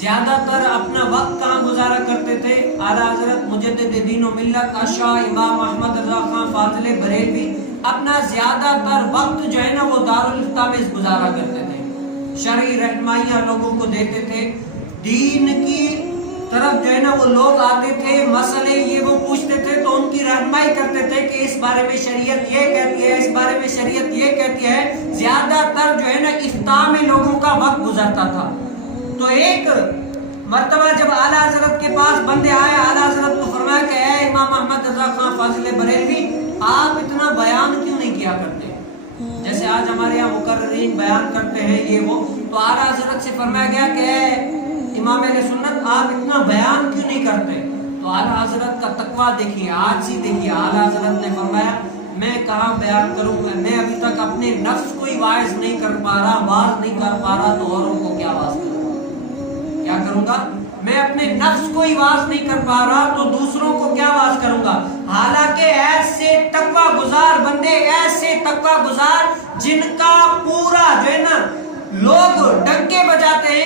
زیادہ تر اپنا وقت کہاں گزارا کرتے تھے؟ اعلیٰ حضرت مجدد دین و ملت شاہ امام احمد رضا خان فاضل بریلوی اپنا زیادہ تر وقت جو ہے نا وہ دارالفتہ میں گزارا کرتے تھے، شرعی رہنمائیاں لوگوں کو دیتے تھے، دین کی طرف جو ہے نا وہ لوگ آتے تھے، مسئلے یہ وہ پوچھتے تھے تو ان کی رہنمائی کرتے تھے کہ اس بارے میں شریعت یہ کہتی ہے، اس بارے میں شریعت یہ کہتی ہے۔ زیادہ تر جو ہے نا افتاء میں لوگوں کا وقت گزرتا تھا۔ تو ایک مرتبہ جب اعلیٰ حضرت کے پاس بندے آئے، اعلیٰ حضرت کو فرمایا کہ اے امام احمد رضا خان فاضل بریلوی، آپ اتنا بیان کیوں نہیں کیا کرتے؟ جیسے آج ہمارے یہاں مقررین بیان کرتے ہیں یہ وہ، تو اعلیٰ حضرت سے فرمایا گیا کہ اے امام اہل سنت، آپ اتنا بیان کیوں نہیں کرتے؟ تو اعلیٰ حضرت کا تقویٰ دیکھیے، عاجزی دیکھیے۔ اعلیٰ حضرت نے فرمایا میں کہاں بیان کروں گا، میں ابھی تک اپنے نفس کو ہی واعظ نہیں کر پا رہا، واعظ نہیں کر پا رہا، تو اوروں کو کیا واعظ کروں گا؟ کیا کروں گا؟ میں اپنے نفس کو ہی واعظ نہیں کر پا رہا تو دوسروں کو کیا واعظ کروں گا؟ حالانکہ ایسے تقویٰ گزار بندے، ایسے تقویٰ گزار جن کا پورا جو ہے نا لوگ ڈنکے بجاتے ہیں